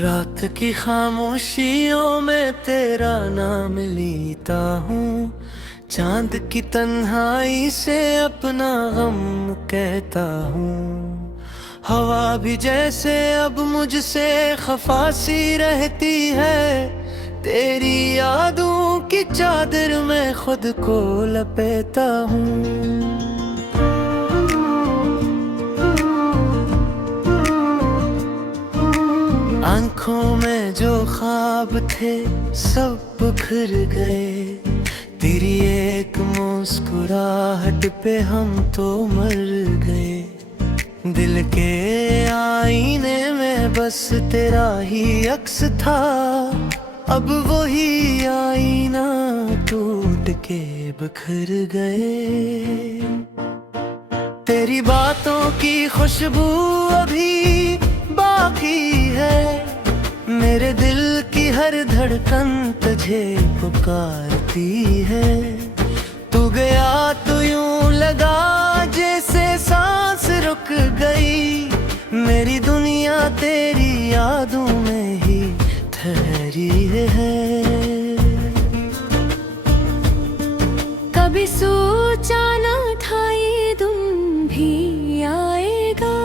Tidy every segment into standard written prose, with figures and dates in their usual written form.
रात की खामोशियों में तेरा नाम लेता हूँ, चांद की तन्हाई से अपना गम कहता हूँ। हवा भी जैसे अब मुझसे खफा सी रहती है, तेरी यादों की चादर में खुद को लपेटा हूँ। आंखों में जो ख्वाब थे सब बिखर गए, तेरी एक मुस्कुराहट पे हम तो मर गए। दिल के आईने में बस तेरा ही अक्स था, अब वही आईना टूट के बिखर गए। तेरी बातों की खुशबू अभी बाकी है, मेरे दिल की हर धड़कन तुझे पुकारती है। तू गया तो यूं लगा जैसे सांस रुक गई, मेरी दुनिया तेरी यादों में ही ठहरी है। कभी सोचा ना था ये दिन भी आएगा,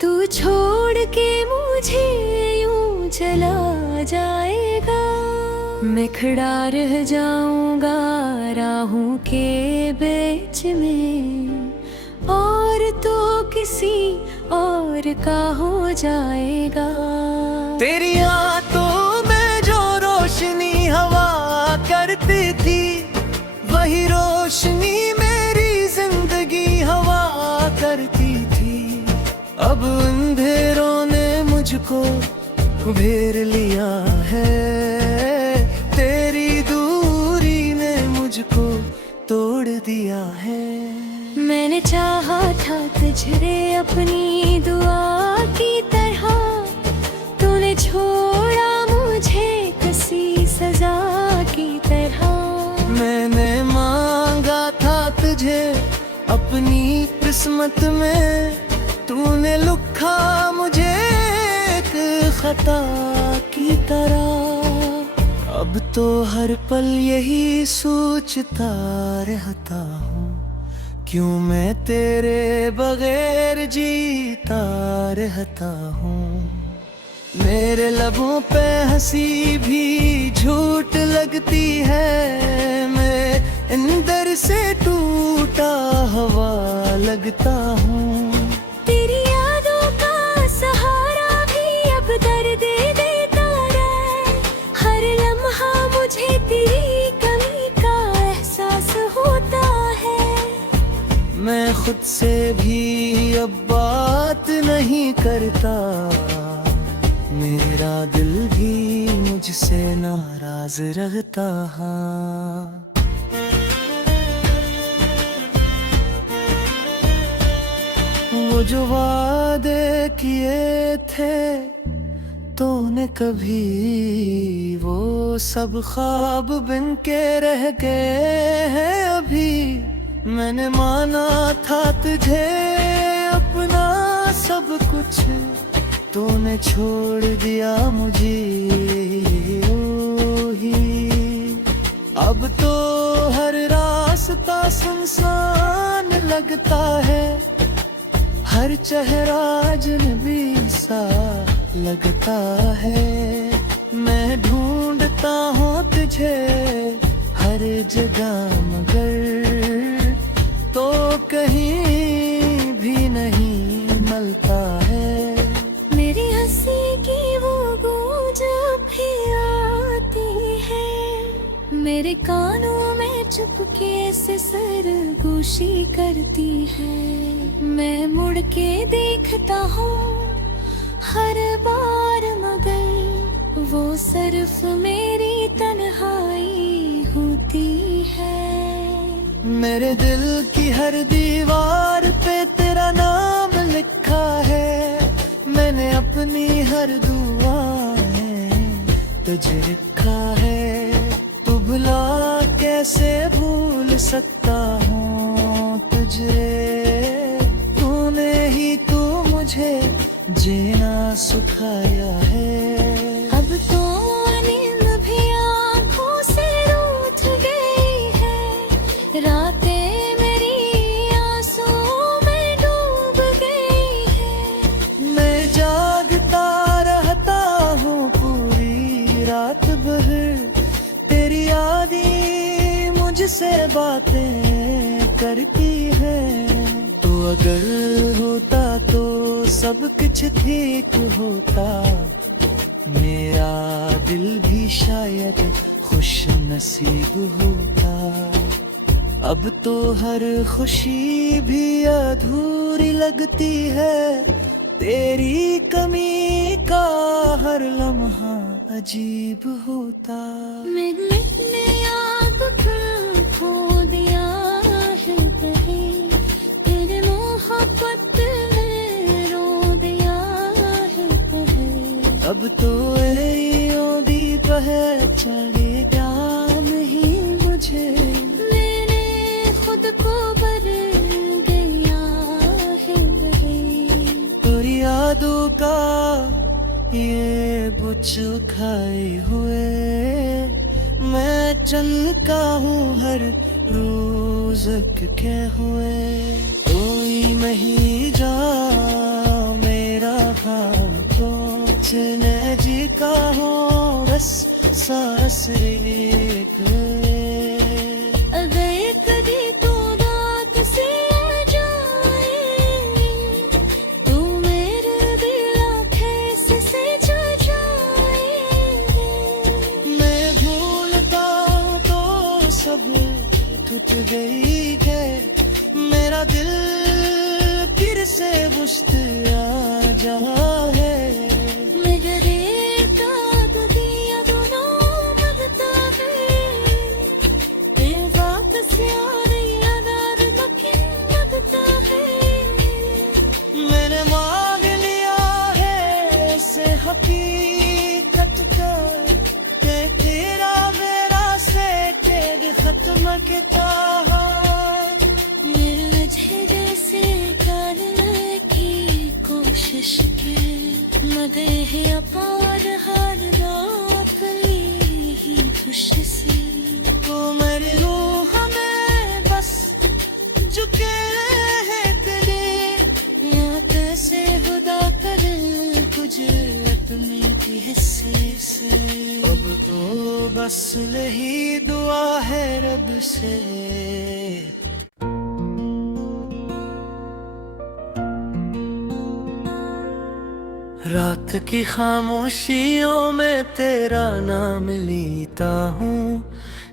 तू छोड़ के मुझे यूं चला जाएगा। मैं खड़ा रह जाऊंगा राहों के बीच में, और तो किसी और का हो जाएगा। तेरी आंखों में जो रोशनी हवा करती थी, वही रोशनी मेरी जिंदगी हवा करती थी। अब अंधेरों ने मुझको घेर लिया है, तेरी दूरी ने मुझको तोड़ दिया है। मैंने चाहा था तुझे अपनी दुआ की तरह, तूने छोड़ा मुझे किसी सजा की तरह। मैंने मांगा था तुझे अपनी किस्मत में, तूने लिखा मुझे एक खता की तरह। अब तो हर पल यही सोचता रहता हूँ, क्यों मैं तेरे बगैर जीता रहता हूँ। मेरे लबों पे हंसी भी झूठ लगती है, मैं अंदर से टूटा हुआ लगता हूँ। तेरी यादों का सहारा भी अब दर्द देता रहे, हर लम्हा मुझे तेरी कमी का एहसास होता है। मैं खुद से भी अब बात नहीं करता, मेरा दिल भी मुझसे नाराज रहता है। वो जो वादे किए थे तूने कभी, वो सब ख्वाब बिन के रह गए हैं अभी। मैंने माना था तुझे अपना सब कुछ, तूने छोड़ दिया मुझे ही। अब तो हर रास्ता सुनसान लगता है, हर चेहरा अजनबी सा लगता है। मैं ढूंढता हूँ तुझे हर जगह, मगर तो कहीं भी नहीं मिलता है। मेरी हंसी की वो गूंज भी आती है, मेरे कानों में चुपके से सरगोशी करती है। मैं मुड़ के देखता हूँ हर बार, मगर वो सिर्फ मेरी तन्हाई होती है। मेरे दिल की हर दीवार पे तेरा नाम लिखा है, मैंने अपनी हर दुआ में तुझे लिखा है। तू भुला कैसे भूल सकता हूँ तुझे, तूने ही तू मुझे जीना खाया है। अब तो नींद भी आँखों से रूठ गई है, रातें मेरी आंसुओं में डूब गई है। मैं जागता रहता हूँ पूरी रात भर, तेरी यादें मुझसे बातें करती है। तो अगर होता तो सब कुछ ठीक होता, मेरा दिल भी शायद खुश नसीब होता। अब तो हर खुशी भी अधूरी लगती है, तेरी कमी का हर लम्हा अजीब होता। मैंने याद खो दिया है कहीं, तेरे मोहब्बत में रो दिया है कहीं। अब तो दी पहचाने क्या नहीं मुझे, मैंने खुद को बदल गया है वही। और यादों का ये बुझ खाए हुए मैं चलता हूँ हर रोज के हुए। कोई नहीं जा मेरा भाव पहुँचने जी का हो बस सांस रेत में। अगर कभी तो रात से आ जाए, तू मेरे दिल आँखें से सजा जाए। मैं भूलता हूँ तो सब टूट गई है, मेरा दिल फिर से बुझते आ जहा है। मैंने मांग लिया है से हकीकत का, के तेरा मेरा से कैद खत्म किताब। मेरे चेहरे से करने की कोशिश की, मदेह अपार हर रात ही खुशी सी। तो मेरी रूह में बस झुके हैं तेरे, या कैसे खुदा करे तुझे अपनी की हिस्से से। अब तो बस यही दुआ है रब से। रात की खामोशियों में तेरा नाम लेता हूँ,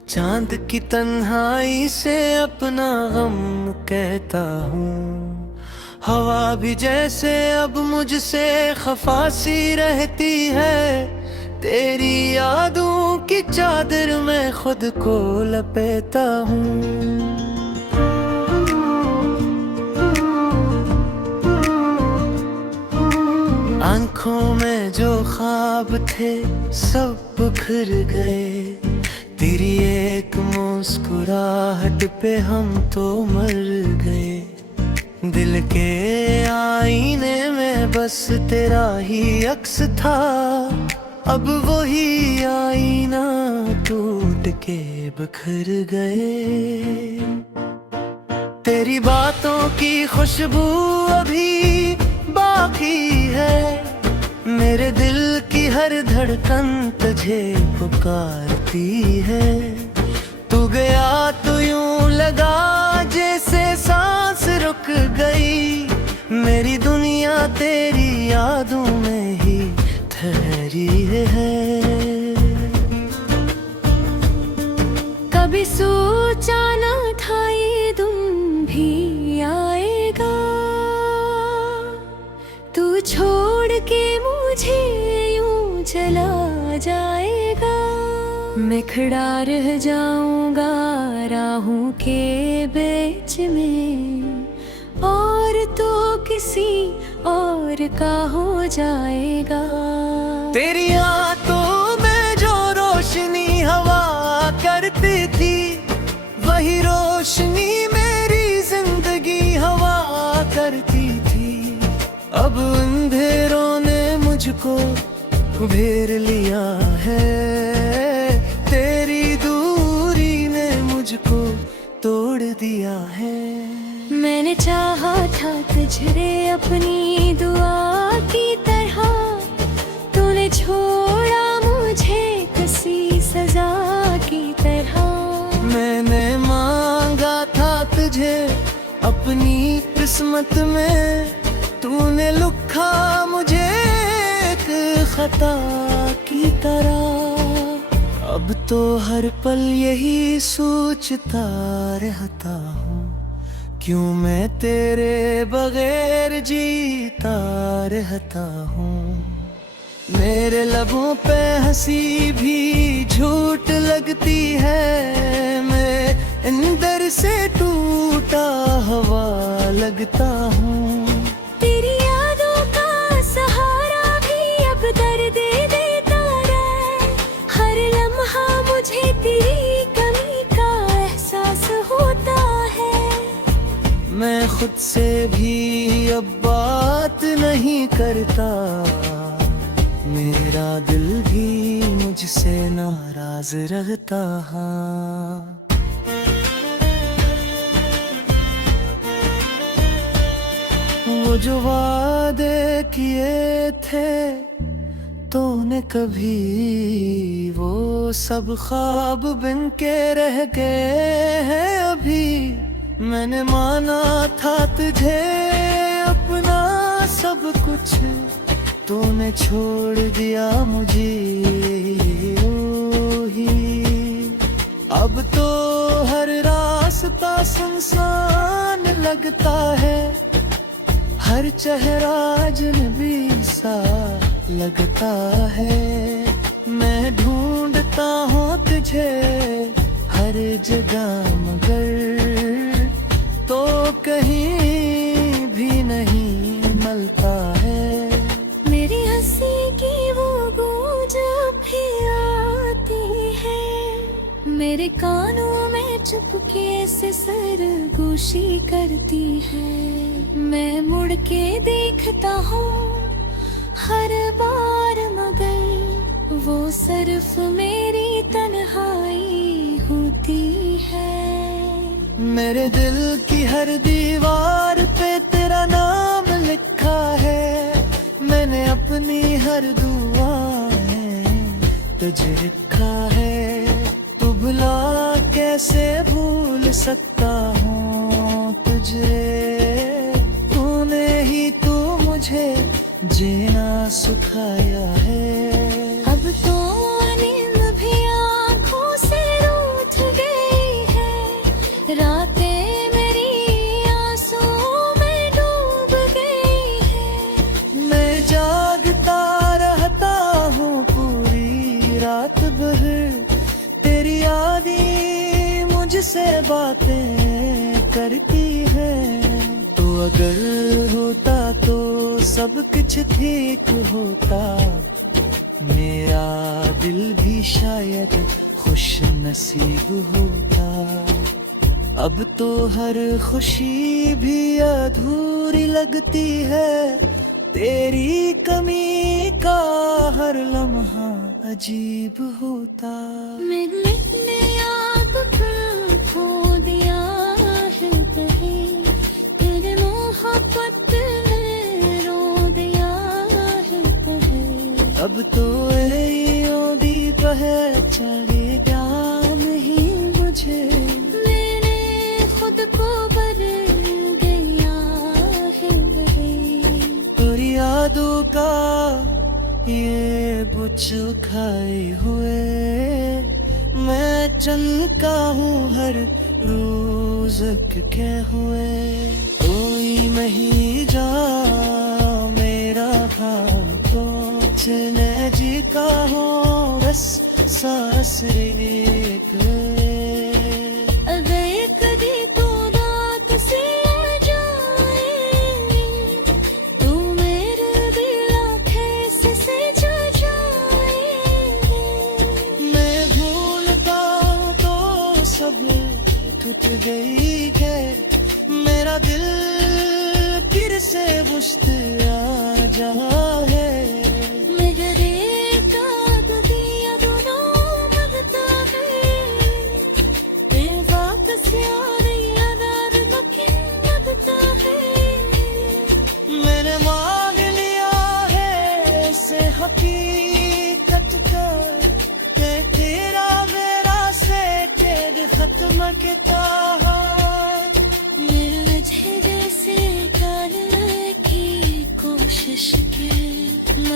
चांद की तन्हाई से अपना गम कहता हूँ। हवा भी जैसे अब मुझसे खफासी रहती है, तेरी यादों की चादर में खुद को लपेटा हूँ। आंखों में जो ख्वाब थे सब बिखर गए, तेरी एक मुस्कुराहट पे हम तो मर गए। दिल के आईने में बस तेरा ही अक्स था, अब वही आईना टूट के बिखर गए। तेरी बातों की खुशबू अभी बाकी है, मेरे दिल की हर धड़कन तुझे पुकारती है। तू गया तो यूं लगा जैसे सांस रुक गई, मेरी दुनिया तेरी यादों में ही ठहरी है। कभी सोचा न था ये दिन भी आएगा, तू छोड़ के मुझे यूं चला जाएगा। मैं खड़ा रह जाऊंगा राहों के बीच में, और तो किसी और का हो जाएगा। तेरी आंखों में जो रोशनी हवा करती थी, वही रोशनी मेरी जिंदगी हवा करती थी। अब अंधेरों ने मुझ को घेर लिया है, तेरी दूरी ने मुझको तोड़ दिया है। मैंने चाहा था तुझे अपनी दुआ की तरह, तूने छोड़ा मुझे किसी सजा की तरह। मैंने मांगा था तुझे अपनी किस्मत में, तूने लिखा मुझे एक खता की तरह। अब तो हर पल यही सोचता रहता हूँ, क्यों मैं तेरे बगैर जीता रहता हूँ। मेरे लबों पे हंसी भी झूठ लगती है, मैं अंदर से टूटा हुआ लगता हूँ। तेरी यादों का सहारा भी अब दर्द देता रहे, हर लम्हा मुझे तेरी कमी का एहसास होता है। मैं खुद से भी अब बात नहीं करता, मेरा दिल भी मुझसे नाराज रहता है। वो जो वादे किए थे तूने कभी, वो सब ख्वाब बिन के रह गए हैं अभी। मैंने माना था तुझे अपना सब कुछ, तूने छोड़ दिया मुझे ही। अब तो हर रास्ता सुनसान लगता है, हर चेहरा अजनबी सा लगता है। मैं ढूंढता हूँ तुझे हर जगह, मगर तो कहीं भी नहीं मिलता है। मेरी हंसी की वो गूंज भी आती है, मेरे कानों में चुपके से सरगोशी करती है। मैं मुड़ के देखता हूँ हर बार, मगर वो सिर्फ मेरी तन्हाई होती है। मेरे दिल की हर दीवार पे तेरा नाम लिखा है, मैंने अपनी हर दुआ में तुझे लिखा है। तू भुला कैसे भूल सकता हूँ तुझे, तूने ही तू मुझे जीना सिखाया है। अब तो नींद भी आँखों से रूठ गई है, रातें मेरी आंसुओं में डूब गई है। मैं जागता रहता हूँ पूरी रात भर, तेरी यादें मुझसे बातें करती है। तो अगर होता तो सब कुछ ठीक होता, मेरा दिल भी शायद खुश नसीब होता। अब तो हर खुशी भी अधूरी लगती है, तेरी कमी का हर लम्हा अजीब होता। मिटने याद को खो दिया है कहीं, तेरे मोहब्बत में रो दिया है कहीं। अब तो दी पहचाने क्या नहीं मुझे, मैंने खुद को बदल गया है कहीं। तेरी यादों का ये बुझ खाए हुए मैं चलता हूँ हर रोज के हुए। कोई नहीं जा मेरा भाव तो चले जी का हो रस सांस रेत। अगर कभी तो रात से आ जाए, तू मेरे दिल आँखें से जा जाए। मैं भूलता हूँ तो सब टूट गई है, मेरा दिल फिर से बुझ आ जा है।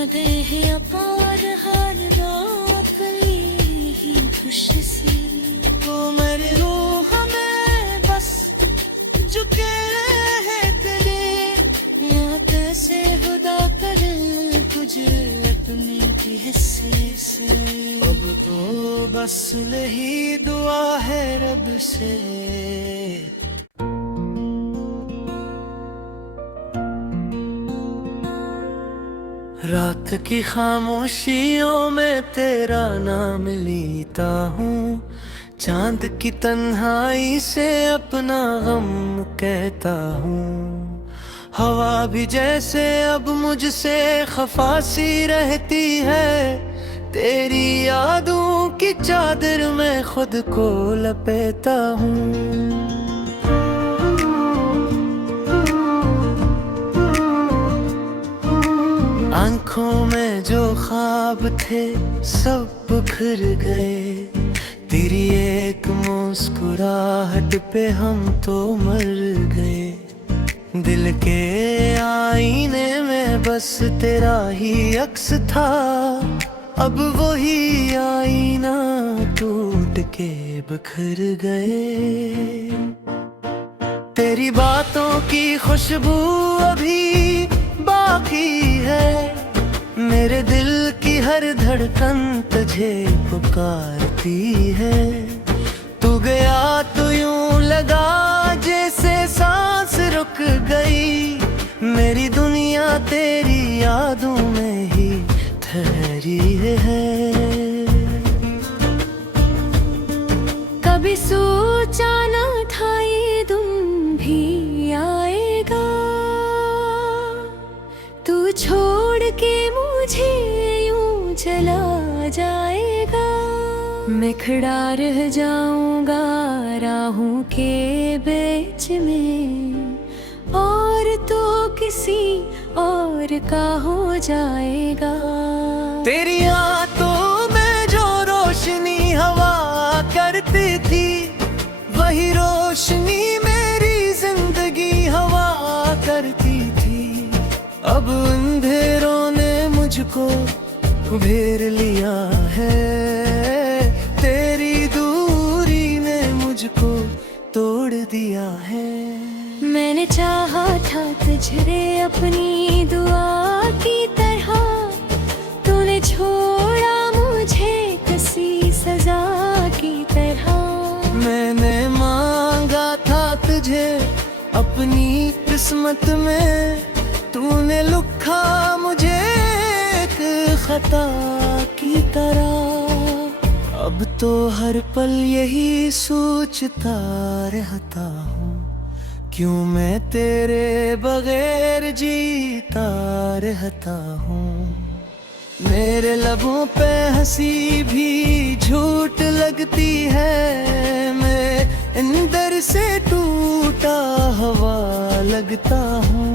यादें हैं अपार, हर रात ली ही खुशी सी। तो मेरी रूह में बस झुके हैं तेरे, या कैसे खुदा करे तुझे अपने की हिस्से से। अब तो बस यही दुआ है रब से। रात की खामोशियों में तेरा नाम लेता हूँ, चांद की तन्हाई से अपना गम कहता हूँ। हवा भी जैसे अब मुझसे खफा सी रहती है, तेरी यादों की चादर में खुद को लपेटा हूँ। आंखों में जो ख्वाब थे सब बिखर गए, तेरी एक मुस्कुराहट पे हम तो मर गए। दिल के आईने में बस तेरा ही अक्स था, अब वही आईना टूट के बिखर गए। तेरी बातों की खुशबू अभी बाकी है, मेरे दिल की हर धड़कन तुझे पुकारती है। तू गया तो यूं लगा जैसे सांस रुक गई, मेरी दुनिया तेरी यादों में ही ठहरी है। कभी सोचा न था ये दिन भी आएगा, तू छोड़ के मुझे यूं चला जाएगा। मैं खड़ा रह जाऊंगा राहों के बीच में, और तो किसी और का हो जाएगा। तेरी आंखों में जो रोशनी हवा करती थी, वही रोशनी मेरी जिंदगी हवा करती थी। अब अंधेरों ने मुझको घेर लिया है, तेरी दूरी ने मुझको तोड़ दिया है। मैंने चाहा था तुझे अपनी दुआ की तरह, तूने छोड़ा मुझे किसी सजा की तरह। मैंने मांगा था तुझे अपनी किस्मत में, तूने लिखा मुझे एक खता की तरह। अब तो हर पल यही सोचता रहता हूँ, क्यों मैं तेरे बगैर जीता रहता हूँ। मेरे लबों पे हंसी भी झूठ लगती है, मैं अंदर से टूटा हुआ लगता हूँ।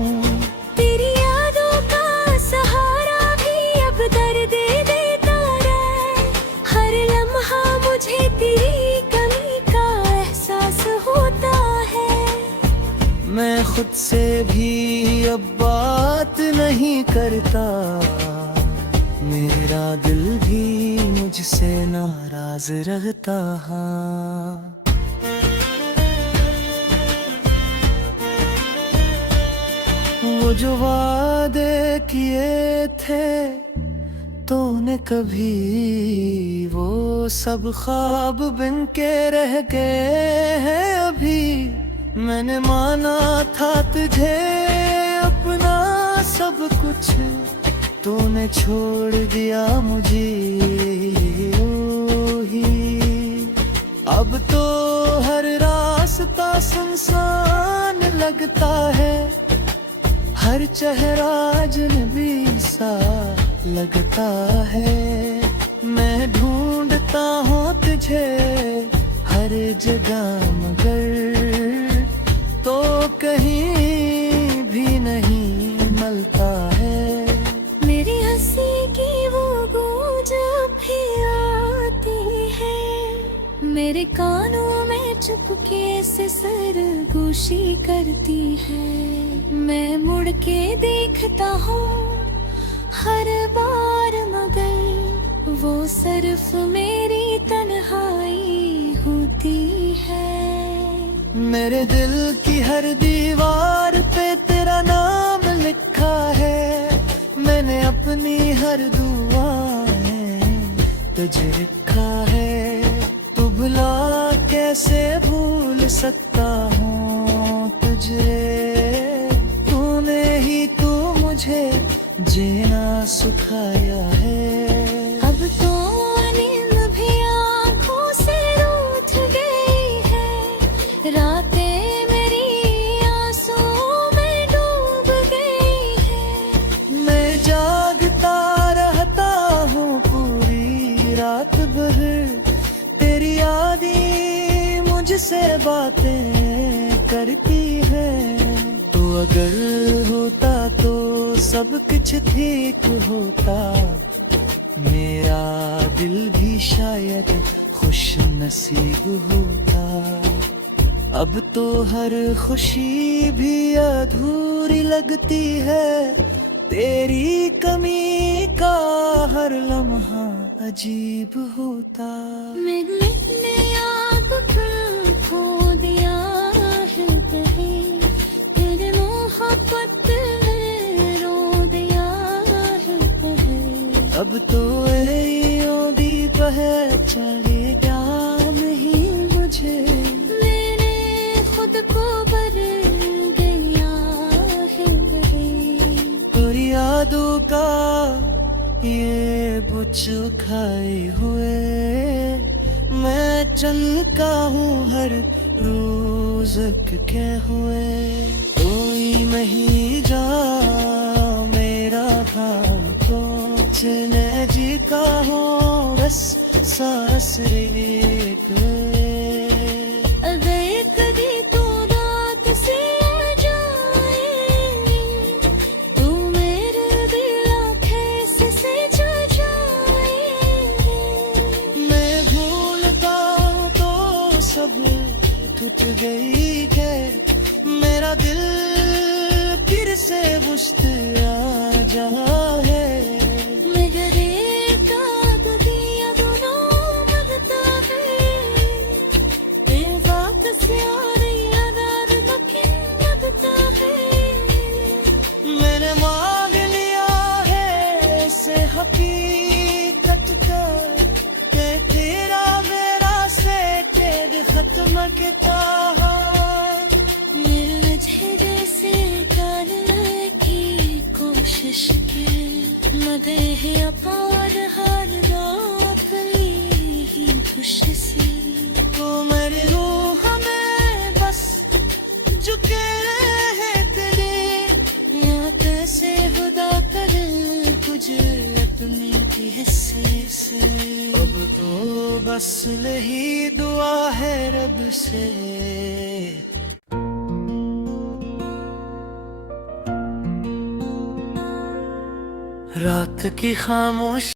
तेरी यादों का सहारा भी अब दर्द देता रहे, हर लम्हा मुझे तेरी कमी का एहसास होता है। मैं खुद से भी अब बात नहीं करता, मेरा दिल भी मुझसे नाराज रहता है। वो जो वादे किए थे तूने कभी, वो सब ख्वाब बिन के रह गए हैं अभी। मैंने माना था तुझे अपना सब कुछ, तूने छोड़ दिया मुझे ही। अब तो हर रास्ता सुनसान लगता है, हर चेहरा अजनबी सा लगता है। मैं ढूंढता हूँ तुझे हर जगह, मगर तो कहीं भी नहीं मिलता है। मेरी हंसी की वो गूंज भी आती है, मेरे कानों में चुपके से सरगोशी करती है। मैं मुड़ के देखता हूँ हर बार, मगर वो सिर्फ मेरी तन्हाई होती है। मेरे दिल की हर दीवार पे तेरा नाम लिखा है, मैंने अपनी हर दुआएं तुझे लिखा है। तू भुला कैसे भूल सकता हूँ तुझे, तूने ही तू मुझे जीना सिखाया है। अब तो नींद भी आँखों से रूठ गई है, रातें मेरी आंसुओं में डूब गई है। मैं जागता रहता हूँ पूरी रात भर, तेरी यादें मुझसे बातें करती है। तू अगर होता तो सब कुछ ठीक होता, मेरा दिल भी शायद खुश नसीब होता। अब तो हर खुशी भी अधूरी लगती है, तेरी कमी का हर लम्हा अजीब होता। मैंने आग पर खो दिया है कहीं, तेरे मोहब्बत में रो दिया है कहीं। अब तो दी पहचाने क्या नहीं मुझे, मैंने खुद को भर गया है वही। और यादों का ये बुझ खाए हुए मैं चलता हूँ हर रोज के हुए। कोई नहीं जा मेरा भाव तो चने जी का हो बस सांस रेत में। अगर कभी तू रात से आ जाए, तू मेरे दिल आँखें से सजा जाए। मैं भूलता हूँ तो सब टूट गई है, मेरा दिल फिर से मुश्किल आ जा है। मगर एक आग दिया दोनों मरता है, तेरे वापस आ रही अगर मकिन लगता है। मैंने मांग लिया है इसे हकीकत का, के तेरा मेरा से कैद खत्म के पहाड़। मुझे जैसे करने की कोशिश की, मदेह अपार हर रात ही खुशी सी। तो मेरी रूह में बस झुके हैं तेरे, या कैसे खुदा करे तुझे अपनी की हिस्से से। अब तो बस यही दुआ है रब से। रात की खामोश